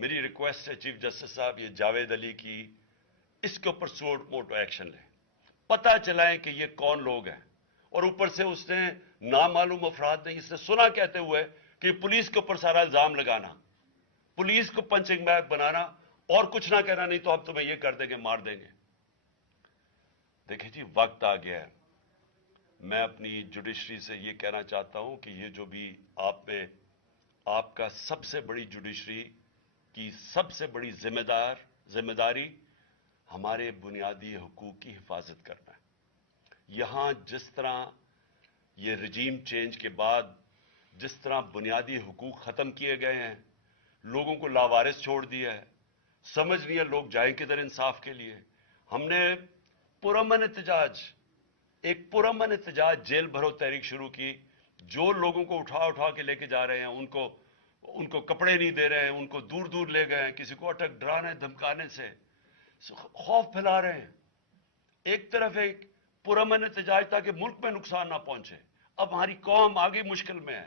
میری ریکویسٹ ہے chief justice صاحب، یہ جاوید علی کی اس کے اوپر موٹو ایکشن لیں، پتہ چلائیں کہ یہ کون لوگ ہیں، اور اوپر سے اس نے نامعلوم افراد نے اس نے سنا کہتے ہوئے کہ پولیس کے اوپر سارا الزام لگانا، پولیس کو پنچنگ بیگ بنانا اور کچھ نہ کہنا، نہیں تو اب تمہیں یہ کر دیں گے، مار دیں گے۔ دیکھیں جی، وقت آ گیا ہے۔ میں اپنی جوڈیشری سے یہ کہنا چاہتا ہوں کہ یہ جو بھی آپ کا سب سے بڑی جوڈیشری کی سب سے بڑی ذمہ داری ہمارے بنیادی حقوق کی حفاظت کرنا ہے۔ یہاں جس طرح یہ رجیم چینج کے بعد جس طرح بنیادی حقوق ختم کیے گئے ہیں، لوگوں کو لاوارث چھوڑ دیا ہے، سمجھ نہیں ہے لوگ جائیں کدھر انصاف کے لیے۔ ہم نے ایک پرامن احتجاج جیل بھرو تحریک شروع کی، جو لوگوں کو اٹھا کے لے کے جا رہے ہیں، ان کو کپڑے نہیں دے رہے ہیں، ان کو دور دور لے گئے ہیں، کسی کو اٹک ڈرانے دھمکانے سے خوف پھیلا رہے ہیں۔ ایک طرف ایک پرامن احتجاج تاکہ ملک میں نقصان نہ پہنچے، اب ہماری قوم آگے مشکل میں ہے۔